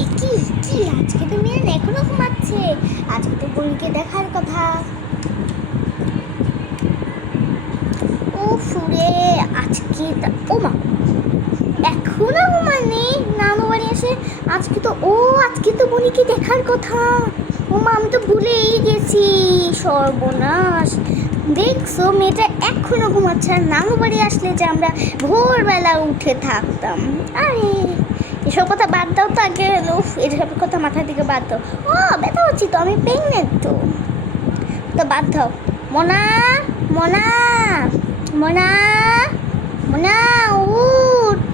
এ কি কি আজকে তো মিয়ান এখনো ঘুমাচ্ছে। আজকে তো বোনকে দেখার কথা। ও ফুরে আজকে ও মা এখনো ঘুমায়নি। নানু বাড়ি এসে আজকে তো বোনকে দেখার কথা। ও মা আমি তো ভুলেই গেছি। সর্বনাশ। দেখছো মেয়েটা এখনো ঘুমাচ্ছে, আর নানু বাড়ি আসলে যে আমরা ভোরবেলা উঠে থাকতাম। আরে এসব কথা বাদ দাও তো, আগে হলো এসব কথা মাথা থেকে বাদ দাও। ও ব্যথা হচ্ছি তো, আমি প্রেগনেন্ট তো বাদ দাও। মোনা মোনা মোনা মোনা উঠ।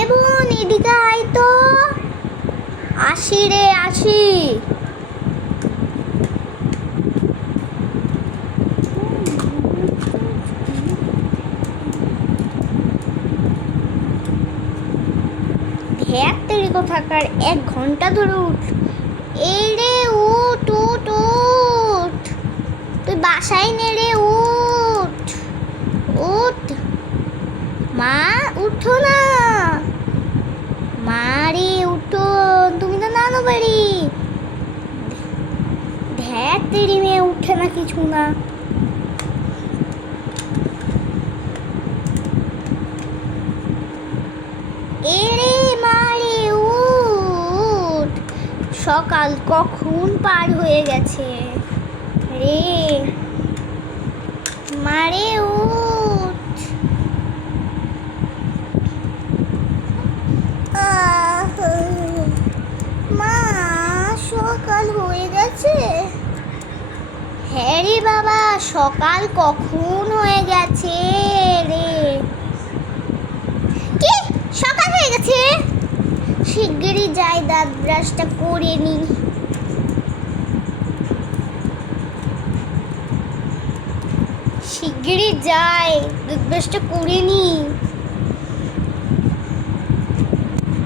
এবং এদিকে আয় তো। আসি রে আসি। ধ্যাত তেরি কোথাকার, 1 ঘন্টা ধরে উঠ। এই রে উঠ উঠ উঠ, তুই বাসায় নে রে, উঠ উঠ। মা উঠো না, মা রে উঠো, তুমি তো নানু বাড়ি। ধ্যাত তেরি মেয়ে উঠে না কিছু না। এরে মারে উঠ, সকাল কখন পার হয়ে গেছে রে। মারে উঠ। মা সকাল হয়ে গেছে। হ্যাঁ রে বাবা, সকাল কখন হয়ে গেছে রে। কি সকাল হয়ে গেছে? শিগগিরই যাই দাঁত ব্রাশটা করে নি। শিগগিরই যাই দাঁত ব্রাশটা করে নি।